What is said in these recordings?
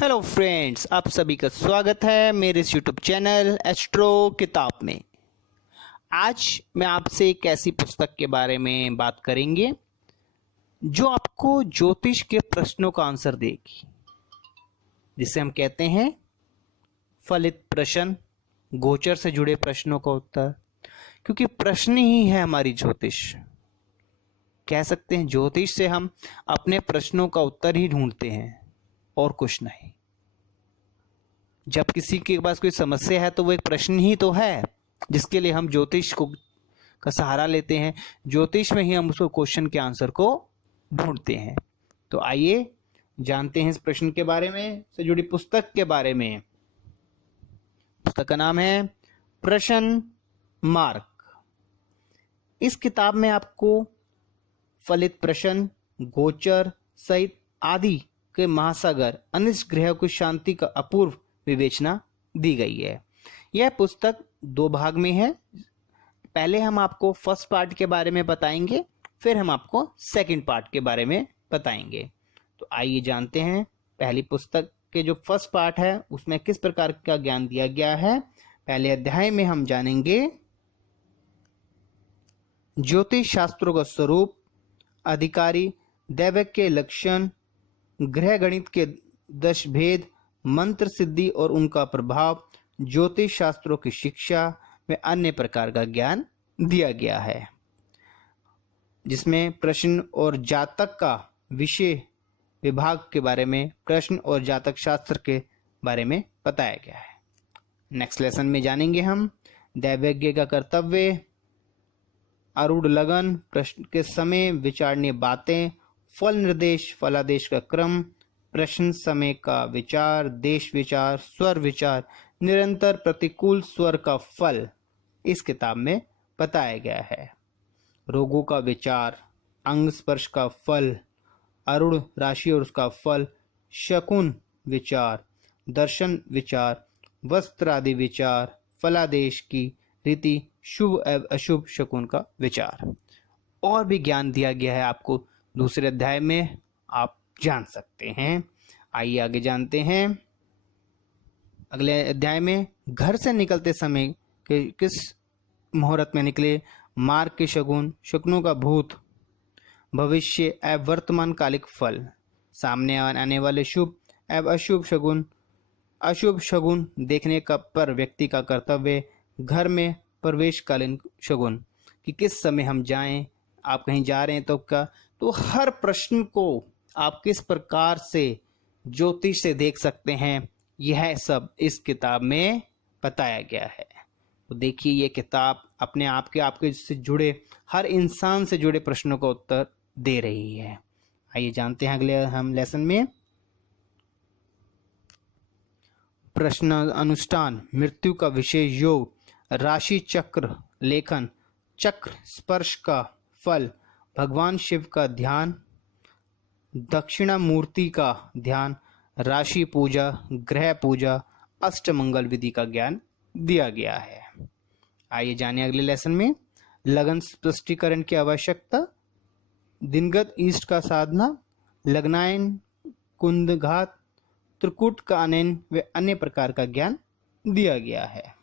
Hello friends, आप सभी का स्वागत है मेरे इस यूट्यूब चैनल एस्ट्रो किताब में। आज मैं आपसे एक ऐसी पुस्तक के बारे में बात करेंगे जो आपको ज्योतिष के प्रश्नों का आंसर देगी, जिसे हम कहते हैं फलित प्रश्न, गोचर से जुड़े प्रश्नों का उत्तर। क्योंकि प्रश्न ही है हमारी ज्योतिष। कह सकते हैं ज्योतिष से हम अपने प्रश्नों का उत्तर ही ढूंढते हैं और कुछ नहीं। जब किसी के पास कोई समस्या है तो वो एक प्रश्न ही तो है, जिसके लिए हम ज्योतिष को का सहारा लेते हैं। ज्योतिष में ही हम उसको क्वेश्चन के आंसर को ढूंढते हैं। तो आइए जानते हैं इस प्रश्न के बारे में, से जुड़ी पुस्तक के बारे में। पुस्तक का नाम है प्रश्न मार्ग। इस किताब में आपको फलित प्रश्न, गोचर सहित आदि के महासागर अनिष्ट ग्रहों की शांति का अपूर्व विवेचना दी गई है। यह पुस्तक 2 भाग में है। पहले हम आपको फर्स्ट पार्ट के बारे में बताएंगे, फिर हम आपको सेकंड पार्ट के बारे में बताएंगे। तो आइए जानते हैं पहली पुस्तक के जो फर्स्ट पार्ट है उसमें किस प्रकार का ज्ञान दिया गया है। पहले अध्याय में हम जानेंगे ज्योतिष शास्त्रों का स्वरूप, अधिकारी, दैवक के लक्षण, ग्रह गणित के 10 भेद, मंत्र सिद्धि और उनका प्रभाव, ज्योतिष शास्त्रों की शिक्षा में अन्य प्रकार का ज्ञान दिया गया है, जिसमें प्रश्न और जातक का विषय विभाग के बारे में, प्रश्न और जातक शास्त्र के बारे में बताया गया है। नेक्स्ट लेसन में जानेंगे हम दैवज्ञ का कर्तव्य, आरूढ़ लगन, प्रश्न के समय, विचारणीय बातें, फल निर्देश, फलादेश का क्रम, प्रश्न समय का विचार, देश विचार, स्वर विचार, निरंतर प्रतिकूल स्वर का फल इस किताब में बताया गया है। रोगों का विचार, अंग स्पर्श का फल, आरूढ़ राशि और उसका फल, शकुन विचार, दर्शन विचार, वस्त्र आदि विचार, फलादेश की रीति, शुभ एवं अशुभ शकुन का विचार। और भी ज्ञान दिया गया है आपको दूसरे अध्याय में, आप जान सकते हैं। आइए आगे जानते हैं। अगले अध्याय में घर से निकलते समय किस मुहूर्त में निकले, मार्ग के शगुन, शकुनों का भूत, भविष्य एवं वर्तमान कालिक फल, सामने आने वाले शुभ एवं अशुभ शगुन, अशुभ शगुन देखने का पर व्यक्ति का कर्तव्य, घर में प्रवेशकालीन शगुन कि किस समय हम जाएं, आप कहीं जा रहे हैं तो क्या। तो हर प्रश्न को आप किस प्रकार से ज्योतिष से देख सकते हैं, यह सब इस किताब में बताया गया है। तो देखिए ये किताब अपने आप के आपके से जुड़े हर इंसान से जुड़े प्रश्नों का उत्तर दे रही है। आइए जानते हैं अगले हम लेसन में प्रश्न अनुष्ठान, मृत्यु का विशेष योग, राशि चक्र लेखन, चक्र स्पर्श का फल, भगवान शिव का ध्यान, दक्षिणामूर्ति का ध्यान, राशि पूजा, ग्रह पूजा, अष्टमंगल विधि का ज्ञान दिया गया है। आइए जानिए अगले लेसन में लगन स्पष्टीकरण की आवश्यकता, दिनगत ईष्ट का साधना, लग्नायन, कुंदघात, त्रिकूट का अनयन व अन्य प्रकार का ज्ञान दिया गया है।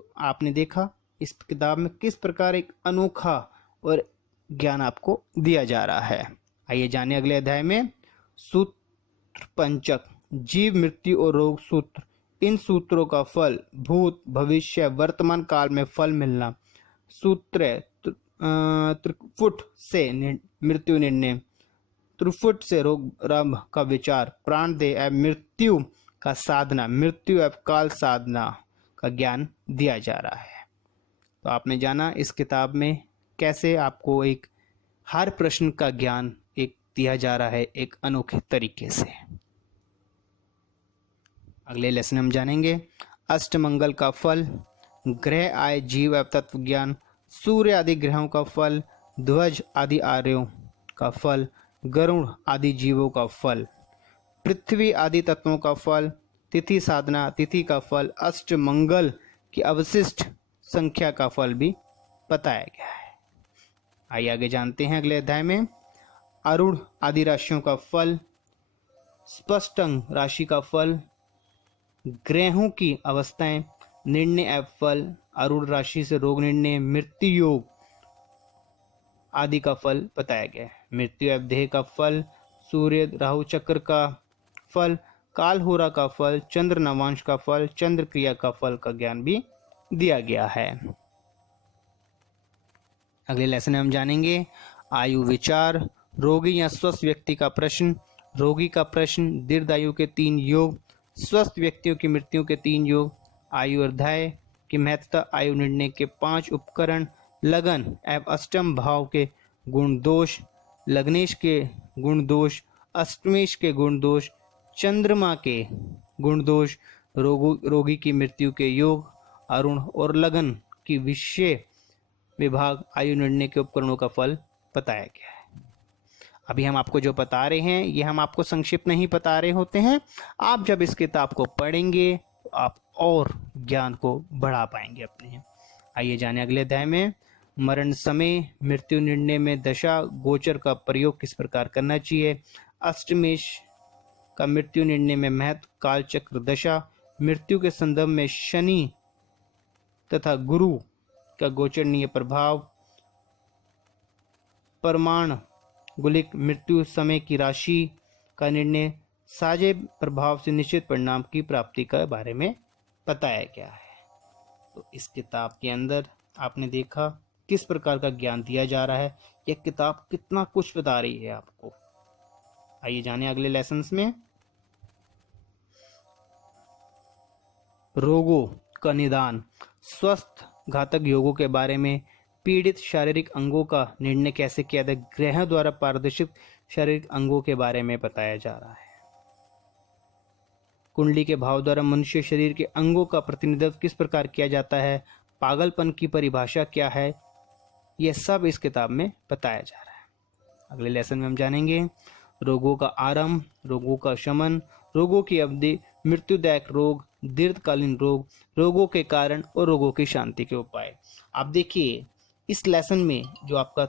तो आपने देखा इस किताब में किस प्रकार एक अनोखा और ज्ञान आपको दिया जा रहा है। आइए जानिए अगले अध्याय में सूत्र पंचक, जीव, मृत्यु और रोग सूत्र, इन सूत्रों का फल, भूत, भविष्य, वर्तमान काल में फल मिलना, सूत्र, त्रिफुट से मृत्यु निर्णय, त्रिफुट से रोग रंभ का विचार, प्राणदेह एवं मृत्यु का साधना, मृत्यु एवं काल साधना का ज्ञान दिया जा रहा है। तो आपने जाना इस किताब में कैसे आपको एक हर प्रश्न का ज्ञान एक दिया जा रहा है एक अनोखे तरीके से। अगले लेसन हम जानेंगे अष्टमंगल का फल, ग्रह आय जीव एवं तत्व ज्ञान, सूर्य आदि ग्रहों का फल, ध्वज आदि आर्यों का फल, गरुड़ आदि जीवों का फल, पृथ्वी आदि तत्वों का फल, तिथि साधना, तिथि का फल, अष्टमंगल की अवशिष्ट संख्या का फल भी बताया गया है। आइए आगे जानते हैं अगले अध्याय में आरूढ़ आदि राशियों का फल, स्पष्टांग राशि का फल, ग्रहों की अवस्थाएं, निर्णय एवं फल, आरूढ़ राशि से रोग निर्णय, मृत्यु योग आदि का फल बताया गया है। मृत्यु एवं देह का फल, सूर्य राहु चक्र का फल, कालहोरा का फल, चंद्र नवांश का फल, चंद्र क्रिया का फल का ज्ञान भी दिया गया है। अगले लेसन में हम जानेंगे आयु विचार, रोगी या स्वस्थ व्यक्ति का प्रश्न, रोगी का प्रश्न, दीर्घायु के 3 योग, स्वस्थ व्यक्तियों की मृत्यु के 3 योग, आयु अध्याय की महत्ता, आयु निर्णय के 5 उपकरण, लगन एवं अष्टम भाव के गुण दोष, लग्नेश के गुण दोष, अष्टमेश के गुण दोष, चंद्रमा के गुण दोष, रोगी की मृत्यु के योग, अरुण और लगन की विषय विभाग, आयु निर्णय के उपकरणों का फल बताया गया है। अभी हम आपको जो बता रहे हैं ये हम आपको संक्षिप्त नहीं बता रहे होते हैं। आप जब इस किताब को पढ़ेंगे तो आप और ज्ञान को बढ़ा पाएंगे अपने। आइए जाने अगले अध्याय में। मरण समय, मृत्यु निर्णय में दशा गोचर का प्रयोग किस प्रकार करना चाहिए, अष्टमेश का मृत्यु निर्णय में महत्व, कालचक्र दशा, मृत्यु के संदर्भ में शनि तथा गुरु का गोचरणीय प्रभाव, परमाण गुलिक मृत्यु समय की राशि का निर्णय, साझे प्रभाव से निश्चित परिणाम की प्राप्ति के बारे में बताया गया है। तो इस किताब के अंदर आपने देखा किस प्रकार का ज्ञान दिया जा रहा है। यह किताब कितना कुछ बता रही है आपको। आइए जाने अगले लेसन्स में। रोगों का निदान, स्वस्थ घातक योगों के बारे में, पीड़ित शारीरिक अंगों का निर्णय कैसे किया जाए, ग्रह द्वारा पारदर्शित शारीरिक अंगों के बारे में बताया जा रहा है। कुंडली के भाव द्वारा मनुष्य शरीर के अंगों का प्रतिनिधित्व किस प्रकार किया जाता है, पागलपन की परिभाषा क्या है, यह सब इस किताब में बताया जा रहा है। अगले लेसन में हम जानेंगे रोगों का आरंभ, रोगों का शमन, रोगों की अवधि, मृत्युदायक रोग, दीर्घकालीन रोग, रोगों के कारण और रोगों की शांति के उपाय। आप देखिए इस लेसन में जो आपका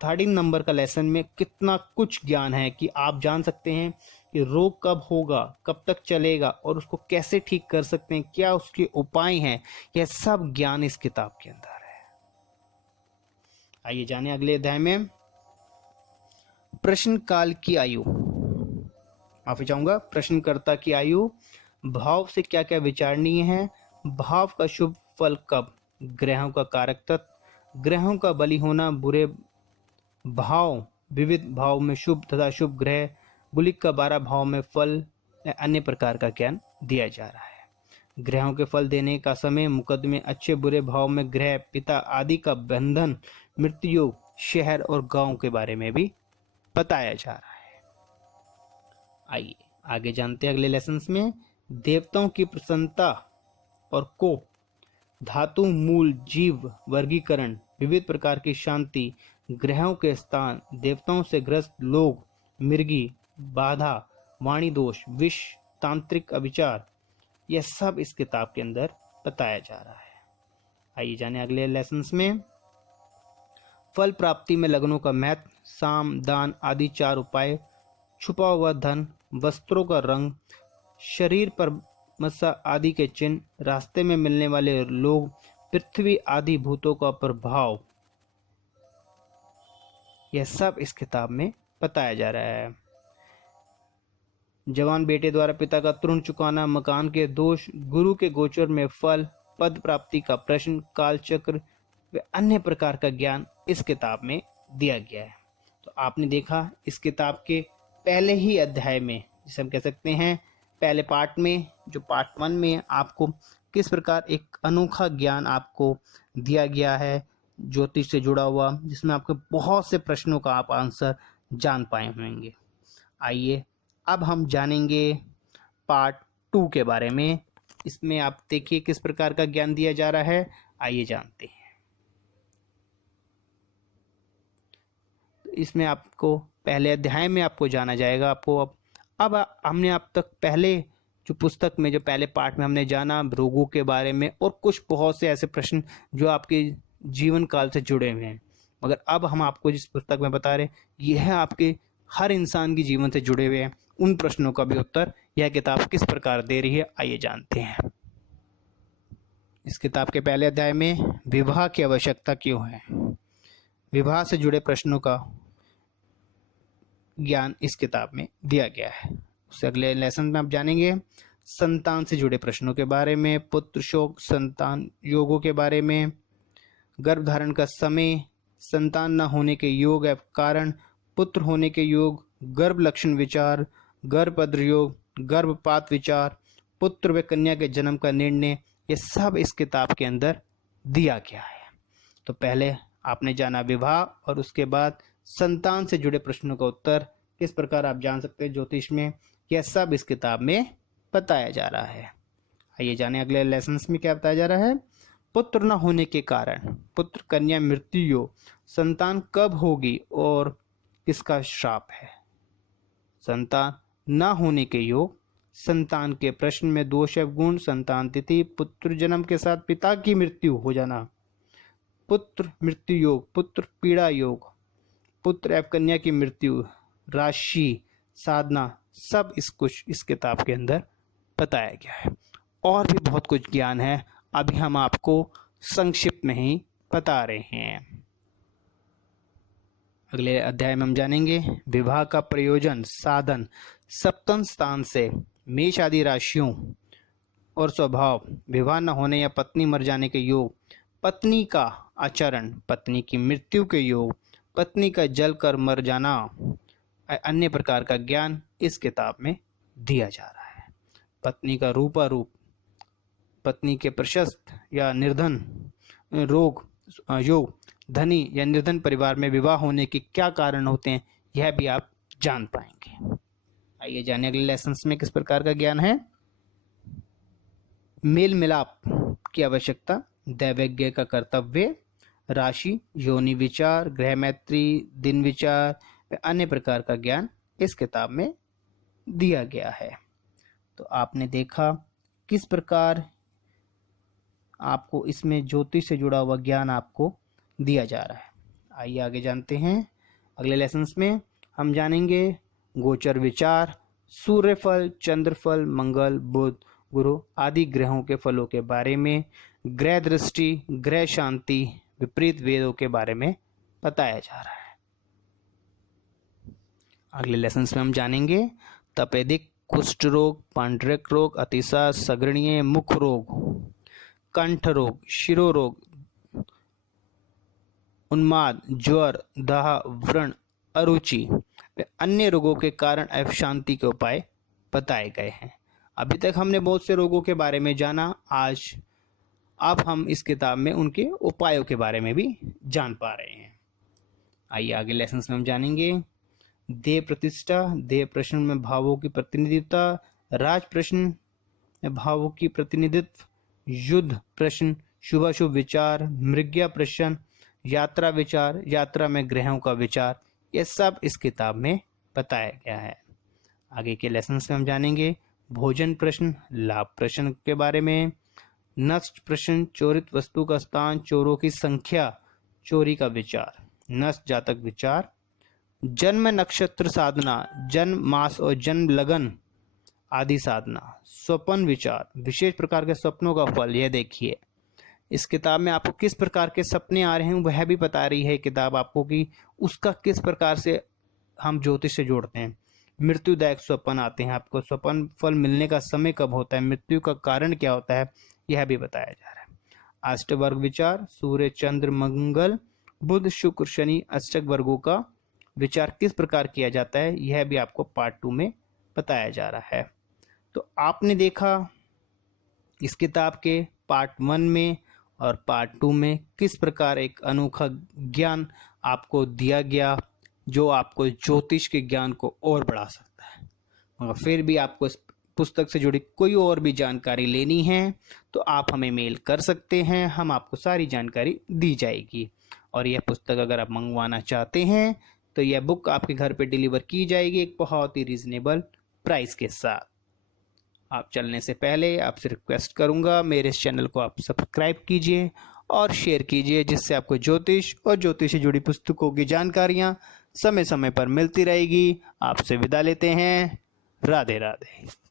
13 नंबर का लेसन में कितना कुछ ज्ञान है कि आप जान सकते हैं कि रोग कब होगा, कब तक चलेगा और उसको कैसे ठीक कर सकते हैं, क्या उसके उपाय हैं। यह सब ज्ञान इस किताब के अंदर है। आइए जाने अगले अध्याय में। प्रश्न काल की आयु, माफी चाहूंगा, प्रश्नकर्ता की आयु, भाव से क्या क्या विचारणीय है, भाव का शुभ फल कब, ग्रहों का कारक तत्व, ग्रहों का बलि होना, बुरे भाव, विविध भाव में शुभ तथा शुभ ग्रह, गुलिक का 12 भाव में फल, अन्य प्रकार का ज्ञान दिया जा रहा है। ग्रहों के फल देने का समय, मुकदमे, अच्छे बुरे भाव में ग्रह, पिता आदि का बंधन, मृत्यु, शहर और गांव के बारे में भी बताया जा रहा है। आइए आगे जानते हैं अगले लेसन्स में। देवताओं की प्रसन्नता और कोप, धातु मूल जीव वर्गीकरण, विविध प्रकार की शांति, ग्रहों के स्थान, देवताओं से ग्रस्त लोग, मिर्गी, बाधा, वाणी दोष, विष, तांत्रिक अविचार, यह सब इस किताब के अंदर बताया जा रहा है। आइए जाने अगले लेसन्स में। फल प्राप्ति में लगनों का महत्व, साम दान आदि 4 उपाय, छुपा हुआ धन, वस्त्रों का रंग, शरीर पर मस्सा आदि के चिन्ह, रास्ते में मिलने वाले लोग, पृथ्वी आदि भूतों का प्रभाव, यह सब इस किताब में बताया जा रहा है। जवान बेटे द्वारा पिता का ऋण चुकाना, मकान के दोष, गुरु के गोचर में फल, पद प्राप्ति का प्रश्न, कालचक्र व अन्य प्रकार का ज्ञान इस किताब में दिया गया है। तो आपने देखा इस किताब के पहले ही अध्याय में, जिसे हम कह सकते हैं पहले पार्ट में, जो पार्ट 1 में आपको किस प्रकार एक अनोखा ज्ञान आपको दिया गया है ज्योतिष से जुड़ा हुआ, जिसमें आपके बहुत से प्रश्नों का आप आंसर जान पाए होंगे। आइए अब हम जानेंगे पार्ट 2 के बारे में। इसमें आप देखिए किस प्रकार का ज्ञान दिया जा रहा है। आइए जानते हैं। इसमें आपको पहले अध्याय में आपको जाना जाएगा। आपको अब हमने अब तक पहले जो पुस्तक में, जो पहले पार्ट में हमने जाना रोगों के बारे में और कुछ बहुत से ऐसे प्रश्न जो आपके जीवन काल से जुड़े हुए हैं, मगर अब हम आपको जिस पुस्तक में बता रहे हैं यह आपके हर इंसान के जीवन से जुड़े हुए हैं उन प्रश्नों का भी उत्तर यह किताब किस प्रकार दे रही है, आइए जानते हैं। इस किताब के पहले अध्याय में विवाह की आवश्यकता क्यों है, विवाह से जुड़े प्रश्नों का ज्ञान इस किताब में दिया गया है। उससे अगले लेसन में आप जानेंगे संतान से जुड़े प्रश्नों के बारे में, पुत्र शोक संतान योगों के बारे में, गर्भधारण का समय, संतान न होने के योग एवं कारण, पुत्र होने के योग, गर्भ लक्षण विचार, गर्भपद्र योग, गर्भपात विचार, पुत्र व कन्या के जन्म का निर्णय, ये सब इस किताब के अंदर दिया गया है। तो पहले आपने जाना विवाह और उसके बाद संतान से जुड़े प्रश्नों का उत्तर किस प्रकार आप जान सकते हैं ज्योतिष में, यह सब इस किताब में बताया जा रहा है। आइए जाने अगले लेसन में क्या बताया जा रहा है। पुत्र न होने के कारण, पुत्र कन्या मृत्यु योग, संतान कब होगी और किसका श्राप है। संतान न होने के योग, संतान के प्रश्न में दोष एवं गुण, संतान तिथि, पुत्र जन्म के साथ पिता की मृत्यु हो जाना, पुत्र मृत्यु योग, पुत्र पीड़ा योग, पुत्र एवं कन्या की मृत्यु, राशि, साधना, सब इस किताब के अंदर बताया गया है। और भी बहुत कुछ ज्ञान है, अभी हम आपको संक्षिप्त में ही बता रहे हैं। अगले अध्याय में हम जानेंगे विवाह का प्रयोजन, साधन, सप्तम स्थान से मेष आदि राशियों और स्वभाव, विवाह न होने या पत्नी मर जाने के योग, पत्नी का आचरण, पत्नी की मृत्यु के योग, पत्नी का जल कर मर जाना, अन्य प्रकार का ज्ञान इस किताब में दिया जा रहा है। पत्नी का रूपारूप, पत्नी के प्रशस्त या निर्धन रोग योग, धनी या निर्धन परिवार में विवाह होने के क्या कारण होते हैं, यह भी आप जान पाएंगे। आइए जाने अगले लेसन में किस प्रकार का ज्ञान है। मेल मिलाप की आवश्यकता, दैवज्ञ का कर्तव्य, राशि, योनि विचार, ग्रह मैत्री, दिन विचार, अन्य प्रकार का ज्ञान इस किताब में दिया गया है। तो आपने देखा किस प्रकार आपको इसमें ज्योतिष से जुड़ा हुआ ज्ञान आपको दिया जा रहा है। आइए आगे जानते हैं। अगले लेसन्स में हम जानेंगे गोचर विचार, सूर्यफल, चंद्रफल, मंगल, बुध, गुरु आदि ग्रहों के फलों के बारे में, ग्रह दृष्टि, ग्रह शांति, विपरीत वेदों के बारे में बताया जा रहा है। अगले लेसन्स में हम जानेंगे तपेदिक, कुष्ठ रोग, पांड्रक रोग, अतिसार, सगरणीय, मुख रोग, कंठ रोग, शिरोरोग, उन्माद, ज्वर, दाह, व्रण, अरुचि, अन्य रोगों के कारण एवं शांति के उपाय बताए गए हैं। अभी तक हमने बहुत से रोगों के बारे में जाना, आज अब हम इस किताब में उनके उपायों के बारे में भी जान पा रहे हैं। आइए आगे लेसन में हम जानेंगे देह प्रतिष्ठा, देह प्रश्न में भावों की प्रतिनिधित्व, राज प्रश्न में भावों की प्रतिनिधित्व, युद्ध प्रश्न, शुभाशुभ विचार, मृग्या प्रश्न, यात्रा विचार, यात्रा में ग्रहों का विचार, ये सब इस किताब में बताया गया है। आगे के लेसन में हम जानेंगे भोजन प्रश्न, लाभ प्रश्न के बारे में, नष्ट प्रश्न, चोरित वस्तु का स्थान, चोरों की संख्या, चोरी का विचार, नष्ट जातक विचार, जन्म नक्षत्र साधना, जन्म मास और जन्म लगन आदि साधना, स्वप्न विचार, विशेष प्रकार के सपनों का फल। यह देखिए इस किताब में आपको किस प्रकार के सपने आ रहे हैं वह भी बता रही है किताब आपको कि उसका किस प्रकार से हम ज्योतिष से जोड़ते हैं। मृत्युदायक स्वप्न आते हैं, आपको स्वप्न फल मिलने का समय कब होता है, मृत्यु का कारण क्या होता है, यह भी बताया जा रहा है। अष्टवर्ग विचार, सूर्य चंद्र मंगल बुध शुक्र शनि अष्टक वर्गों का विचार किस प्रकार किया जाता है, यह भी आपको पार्ट 2 में बताया जा रहा है। तो आपने देखा इस किताब के पार्ट 1 में और पार्ट 2 में किस प्रकार एक अनोखा ज्ञान आपको दिया गया जो आपको ज्योतिष के ज्ञान को और बढ़ा सकता है। मगर फिर भी आपको इस पुस्तक से जुड़ी कोई और भी जानकारी लेनी है तो आप हमें मेल कर सकते हैं, हम आपको सारी जानकारी दी जाएगी। और यह पुस्तक अगर आप मंगवाना चाहते हैं तो यह बुक आपके घर पे डिलीवर की जाएगी एक बहुत ही रीजनेबल प्राइस के साथ। आप चलने से पहले आपसे रिक्वेस्ट करूंगा मेरे इस चैनल को आप सब्सक्राइब कीजिए और शेयर कीजिए, जिससे आपको ज्योतिष और ज्योतिष से जुड़ी पुस्तकों की जानकारियां समय समय पर मिलती रहेगी। आपसे विदा लेते हैं। राधे राधे।